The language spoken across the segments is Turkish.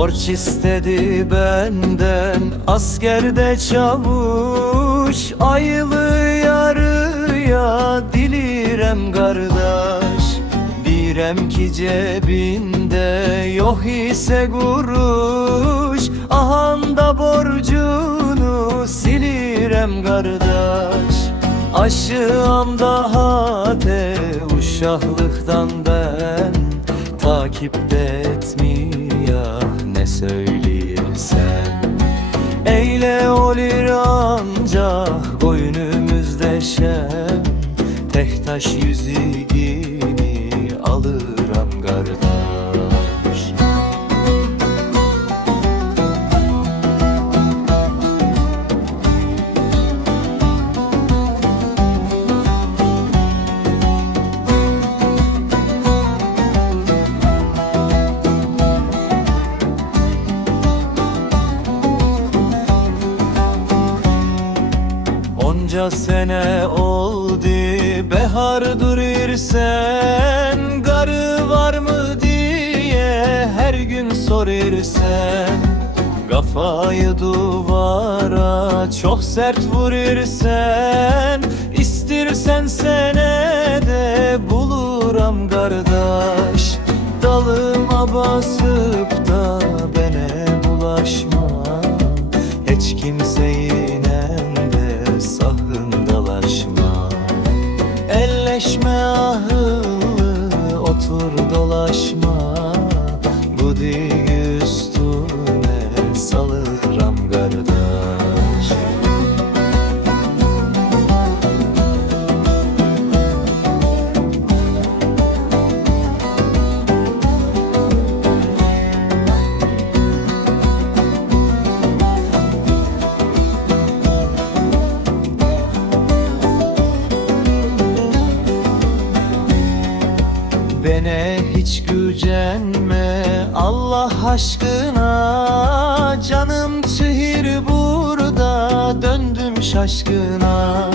Borç istedi benden askerde çavuş Aylı yarıya. Dilirem kardeş Birem ki cebinde yok ise kuruş. Ahanda borcunu silirem kardeş. Aşığım daha te uşaklıktan ben Takipte etmiyor Tek taş Onca sene oldu behar durur sen Garı var mı diye her gün sorur sen Kafayı duvara çok sert vurur sen İstirsen senede buluram kardeş. Dalıma basıp da bana bulaşma Hiç kimseyle Elleşme ahıllı otur dolaşma. Bu dik Bene hiç gücenme. Allah aşkına Canım çihir burada. Döndüm şaşkına.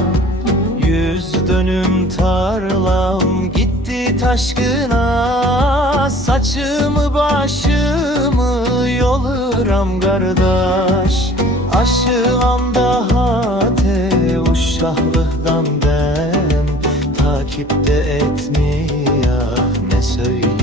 Yüz dönüm tarlam gitti taşkına. Saçımı başımı yoluram kardeş. Aşığım daha te uşaklıktan ben Takipte etmiyor say